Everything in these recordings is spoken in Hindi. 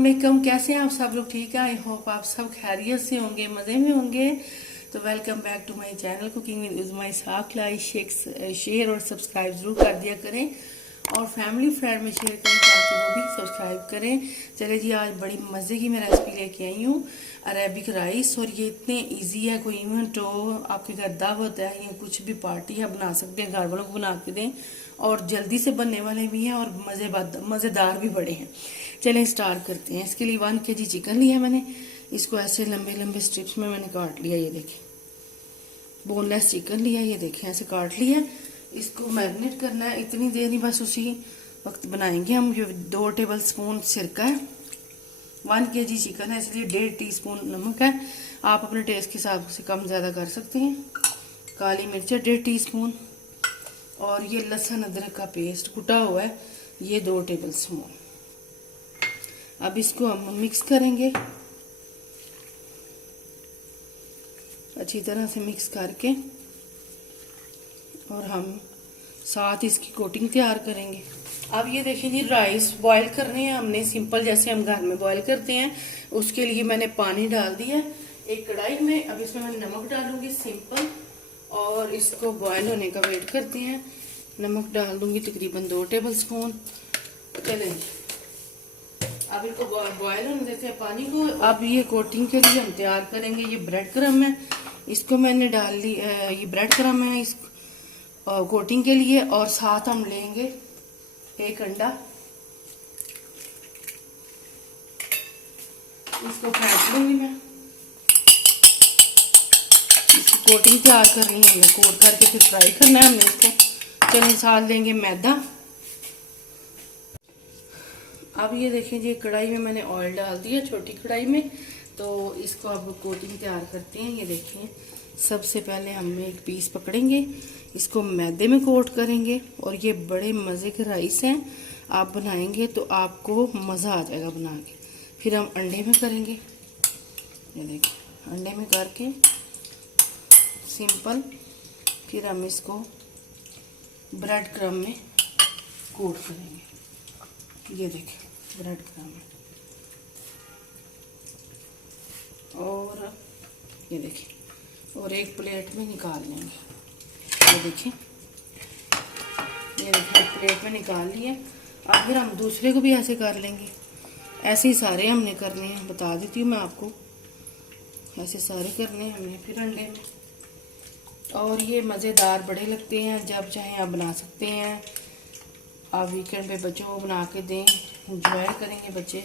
अस्सलामुअलैकुम। कैसे हैं आप सब लोग? ठीक है। आई होप आप सब खैरियत से होंगे, मज़े में होंगे। तो welcome back to my channel cooking with Uzma Ishaq. Like share और सब्सक्राइब ज़रूर कर दिया करें और फैमिली फ्रेंड में शेयर करें ताकि वो भी सब्सक्राइब करें। चले जी, आज बड़ी मज़े की मैं रेसिपी लेके आई हूँ, अरेबिक राइस। और ये इतने इजी है, कोई इवेंट हो, आपके घर दावत है या कुछ भी पार्टी है, बना सकते हैं, घर वालों को बना के दें। और जल्दी से बनने वाले भी हैं और मज़ेदार भी बड़े हैं। चलें स्टार्ट करते हैं। इसके लिए 1 kg चिकन लिया है मैंने। इसको ऐसे लंबे लंबे स्ट्रिप्स में मैंने काट लिया। ये देखें, बोनलेस चिकन लिया, ये देखें ऐसे काट लिया। इसको मैरिनेट करना है, इतनी देर ही बस उसी वक्त बनाएंगे हम। ये 2 टेबल स्पून सिरका है, 1 kg चिकन है इसलिए 1.5 टीस्पून नमक है। आप अपने टेस्ट के हिसाब से कम ज़्यादा कर सकते हैं। काली मिर्च 1.5 टीस्पून और ये लहसुन अदरक का पेस्ट कुटा हुआ है, ये 2 टेबल स्पून। अब इसको हम मिक्स करेंगे अच्छी तरह से, मिक्स करके और हम साथ इसकी कोटिंग तैयार करेंगे। अब ये देखिए जी, राइस बॉईल करने हैं हमने सिंपल, जैसे हम घर में बॉईल करते हैं। उसके लिए मैंने पानी डाल दिया एक कढ़ाई में। अब इसमें मैं नमक डालूंगी सिंपल और इसको बॉईल होने का वेट करते हैं। नमक डाल दूंगी तकरीबन 2 टेबल स्पून। चलें, अब इसको बॉयल होने देते हैं पानी को। अब ये कोटिंग के लिए हम तैयार करेंगे, ये ब्रेड क्रम है, इसको मैंने डाल ली। ये ब्रेड क्रम है इस कोटिंग के लिए। और साथ हम लेंगे 1 अंडा, इसको फेंट लूंगी मैं। इसकी कोटिंग तैयार कर रही है, हमने कोट करके फिर फ्राई करना है हमने इसको। चलिए साथ लेंगे मैदा। अब ये देखें जी, कढ़ाई में मैंने ऑयल डाल दिया, छोटी कढ़ाई में। तो इसको अब कोटिंग तैयार करते हैं। ये देखें, सबसे पहले हम एक पीस पकड़ेंगे, इसको मैदे में कोट करेंगे। और ये बड़े मज़े के राइस हैं, आप बनाएंगे तो आपको मज़ा आ जाएगा बना के। फिर हम अंडे में करेंगे, ये देखें अंडे में करके सिंपल। फिर हम इसको ब्रेड क्रम में कोट करेंगे, ये देखें ब्रेड क्रम। और ये देखिए, और एक प्लेट में निकाल लेंगे। ये देखिए, ये देखिए प्लेट में निकाल लिए। अब फिर हम दूसरे को भी ऐसे कर लेंगे। ऐसे ही सारे हमने करने हैं, बता देती हूँ मैं आपको, ऐसे सारे करने हैं हमने। फिर अंडे में, और ये मज़ेदार बड़े लगते हैं, जब चाहें आप बना सकते हैं। आप वीकेंड पे बच्चों को बना के दें, इंजॉय करेंगे बच्चे।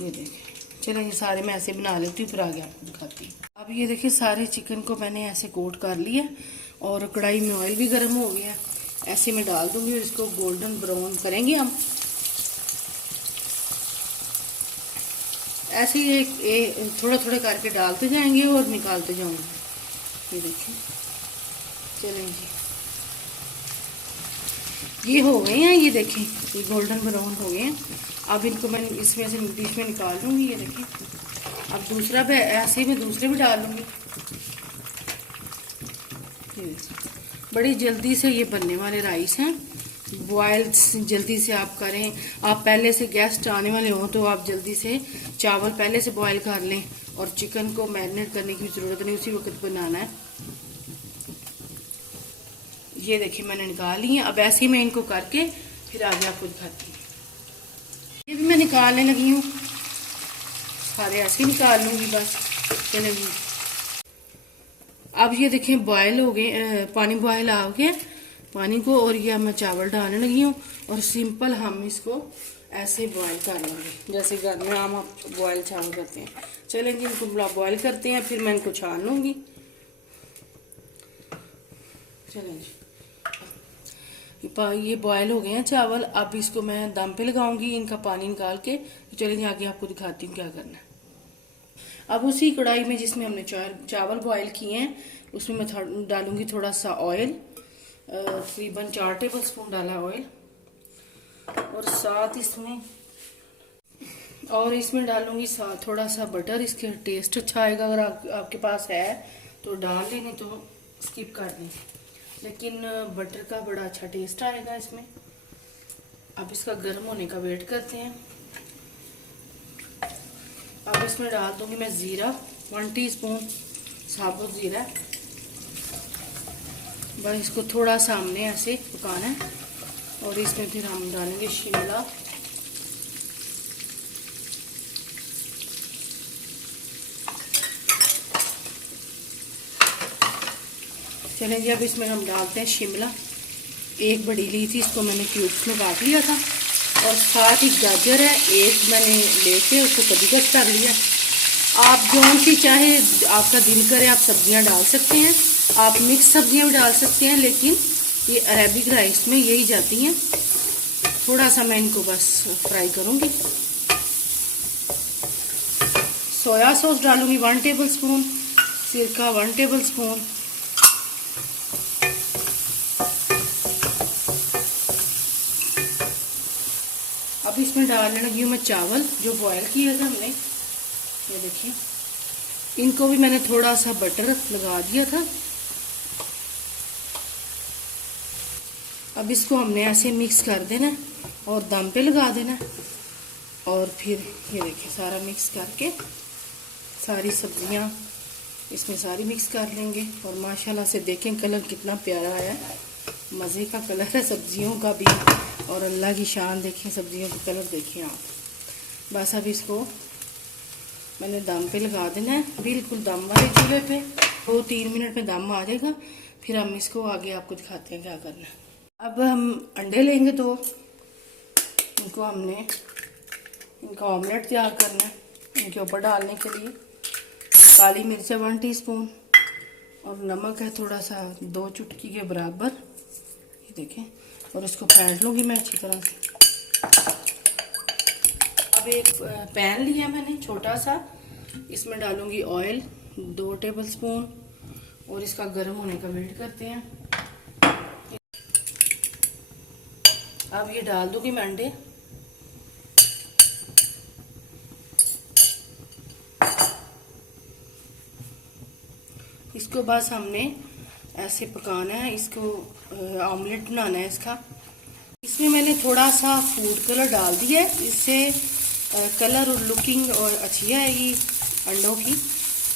ये देखें, चलो ये सारे मैं ऐसे बना लेती हूँ, फिर आगे आपको दिखाती हूँ। अब ये देखिए, सारे चिकन को मैंने ऐसे कोट कर लिया और कढ़ाई में ऑयल भी गर्म हो गया। ऐसे में डाल दूंगी और इसको गोल्डन ब्राउन करेंगे हम। ऐसे ही थोड़ा थोड़ा करके डालते जाएंगे और निकालते जाऊंगी। ये देखिए, चलें जी, ये हो गए हैं। ये देखें, ये गोल्डन ब्राउन हो गए हैं। अब इनको मैं इसमें से डिश में निकाल लूँगी। ये देखें, अब दूसरा भी ऐसे ही मैं दूसरे भी डाल लूँगी। बड़ी जल्दी से ये बनने वाले राइस हैं। बॉयल जल्दी से आप करें। आप पहले से गेस्ट आने वाले हों तो आप जल्दी से चावल पहले से बॉयल कर लें और चिकन को मैरिनेट करने की ज़रूरत नहीं, उसी वक्त बनाना है। ये देखिए मैंने निकाल ली है। अब ऐसे ही मैं इनको करके फिर आगे आपको दिखाती हूँ। ये भी मैं निकालने लगी हूँ, सारे ऐसे ही निकाल लूँगी बस। चलिए, अब ये देखें बॉयल हो गए, पानी बॉयल आ गया पानी को। और ये मैं चावल डालने लगी हूँ और सिंपल हम इसको ऐसे बॉयल कर लेंगे, जैसे घर में हम बॉयल चावल करते हैं। चलें जी, इनको बॉयल करते हैं, फिर मैं इनको छान लूँगी। चलें जी, ये बॉयल हो गए हैं चावल। अब इसको मैं दम पे लगाऊंगी, इनका पानी निकाल के। तो चलिए आगे आपको दिखाती हूँ क्या करना है। अब उसी कढ़ाई में जिसमें हमने चावल बॉयल किए हैं, उसमें मैं डालूंगी थोड़ा सा ऑयल, तकरीबन 4 टेबल स्पून डाला ऑयल। और साथ इसमें डालूंगी थोड़ा सा बटर, इसके टेस्ट अच्छा आएगा। अगर आपके पास है तो डाल लें, नहीं तो स्किप कर दें, लेकिन बटर का बड़ा अच्छा टेस्ट आएगा इसमें। अब इसका गर्म होने का वेट करते हैं। अब इसमें डाल दूंगी मैं जीरा, 1 टीस्पून साबुत जीरा। बस इसको थोड़ा सा हमने ऐसे पकाना है। और इसमें फिर हम डालेंगे शिमला, चलें जी। अब इसमें हम डालते हैं शिमला। एक बड़ी ली थी, इसको मैंने क्यूब्स में काट लिया था। और साथ ही गाजर है, एक मैंने लेके उसको कद्दूकस कर लिया। आप जौन सी चाहे आपका दिल करे आप सब्जियां डाल सकते हैं। आप मिक्स सब्जियां भी डाल सकते हैं, लेकिन ये अरेबिक राइस में यही जाती हैं। थोड़ा सा मैं इनको बस फ्राई करूंगी। सोया सॉस डालूंगी 1 टेबल स्पून, सिरका 1 टेबल स्पून। अब इसमें डालने लगी हूँ मैं चावल जो बॉयल किए थे हमने। ये देखिए, इनको भी मैंने थोड़ा सा बटर लगा दिया था। अब इसको हमने ऐसे मिक्स कर देना है और दम पे लगा देना है। और फिर ये देखिए सारा मिक्स करके सारी सब्जियां इसमें सारी मिक्स कर लेंगे। और माशाल्लाह से देखें कलर कितना प्यारा आया है, मज़े का कलर है सब्जियों का भी। और अल्लाह की शान देखें, सब्जियों का कलर देखें आप। बस अब इसको मैंने दम पे लगा देना है, बिल्कुल दम वाले चूल्हे पे। 2-3 मिनट में दम आ जाएगा, फिर हम इसको आगे आपको दिखाते हैं क्या करना है। अब हम अंडे लेंगे, तो इनको हमने इनका ऑमलेट तैयार करना है। इनके ऊपर डालने के लिए काली मिर्च है 1 टीस्पून और नमक है थोड़ा सा 2 चुटकी के बराबर। ये देखें, और इसको फेंट लूँगी मैं अच्छी तरह से। अब एक पैन लिया मैंने छोटा सा, इसमें डालूंगी ऑयल 2 टेबल स्पून और इसका गर्म होने का वेट करते हैं। अब ये डाल दूंगी मैं अंडे। इसको बस हमने ऐसे पकाना है, इसको ऑमलेट बनाना है इसका। इसमें मैंने थोड़ा सा फूड कलर डाल दिया है, इससे कलर और लुकिंग और अच्छी आएगी अंडों की।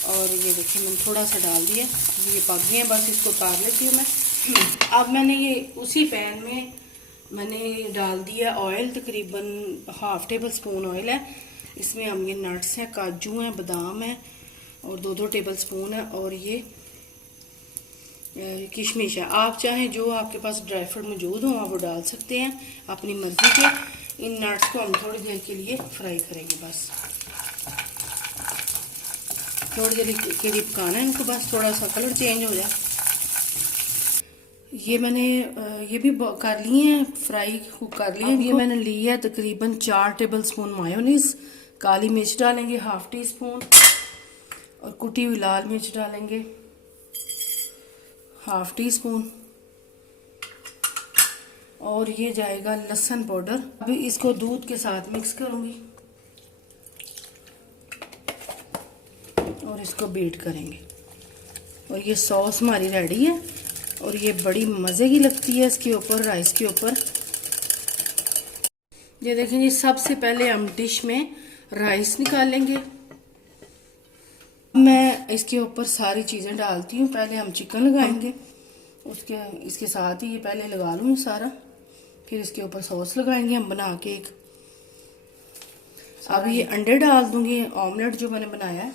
और ये देखिए मैंने थोड़ा सा डाल दिया, ये पक गए हैं, बस इसको उतार लेती हूँ मैं। अब मैंने ये उसी पैन में मैंने डाल दिया ऑयल, तकरीबन 1/2 टेबल स्पून ऑयल है। इसमें हम ये नट्स हैं, काजू हैं, बादाम हैं और 2-2 टेबल स्पून है। और ये किशमिश है। आप चाहें जो आपके पास ड्राई फ्रूट मौजूद हो आप वो डाल सकते हैं अपनी मर्जी के। इन नट्स को हम थोड़ी देर के लिए फ्राई करेंगे, बस थोड़ी देर के लिए पकाना है इनको, बस थोड़ा सा कलर चेंज हो जाए। ये मैंने ये भी कर लिए हैं, फ्राई कर लिए हैं। ये मैंने ली है तकरीबन 4 टेबल स्पून मायोनीज। काली मिर्च डालेंगे 1/2 टीस्पून और कुटी हुई लाल मिर्च डालेंगे 1/2 टीस्पून। और ये जाएगा लहसुन पाउडर। अभी इसको दूध के साथ मिक्स करूंगी और इसको बीट करेंगे। और ये सॉस हमारी रेडी है और ये बड़ी मज़े की लगती है इसके ऊपर, राइस के ऊपर। ये देखें जी, सबसे पहले हम डिश में राइस निकालेंगे। मैं इसके ऊपर सारी चीज़ें डालती हूँ। पहले हम चिकन लगाएंगे, इसके साथ ही ये पहले लगा लूँ सारा, फिर इसके ऊपर सॉस लगाएंगे हम बना के एक। अब ये अंडे डाल दूंगी, ऑमलेट जो मैंने बनाया है।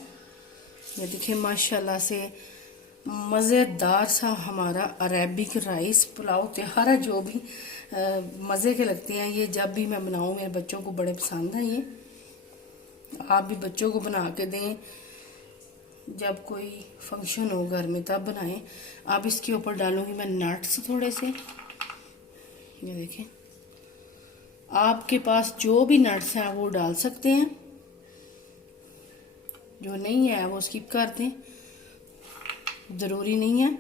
ये देखिए माशाल्लाह से मज़ेदार सा हमारा अरेबिक राइस पुलाव तैयार है, जो भी मज़े के लगते हैं। ये जब भी मैं बनाऊँ मेरे बच्चों को बड़े पसंद हैं। ये आप भी बच्चों को बना के दें, जब कोई फंक्शन हो घर में तब बनाएं। अब इसके ऊपर डालूंगी मैं नट्स थोड़े से। ये देखें, आपके पास जो भी नट्स हैं वो डाल सकते हैं, जो नहीं है वो स्किप कर दें, ज़रूरी नहीं है।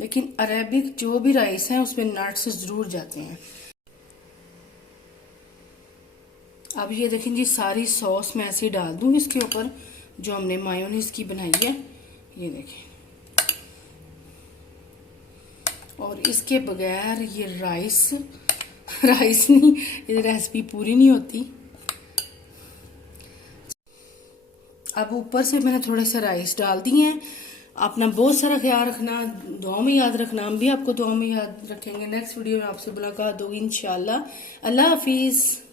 लेकिन अरेबिक जो भी राइस है उसमें नट्स ज़रूर जाते हैं। अब ये देखें जी, सारी सॉस मैं ऐसे ही डाल दूंगी इसके ऊपर जो हमने मायोनीज की बनाई है। ये देखें, और इसके बगैर ये राइस राइस नहीं, ये रेसिपी पूरी नहीं होती। अब ऊपर से मैंने थोड़े से राइस डाल दिए हैं। अपना बहुत सारा ख्याल रखना, दुआ में याद रखना, हम भी आपको दुआ में याद रखेंगे। नेक्स्ट वीडियो में आपसे मुलाकात होगी इंशाल्लाह। अल्लाह हाफिज।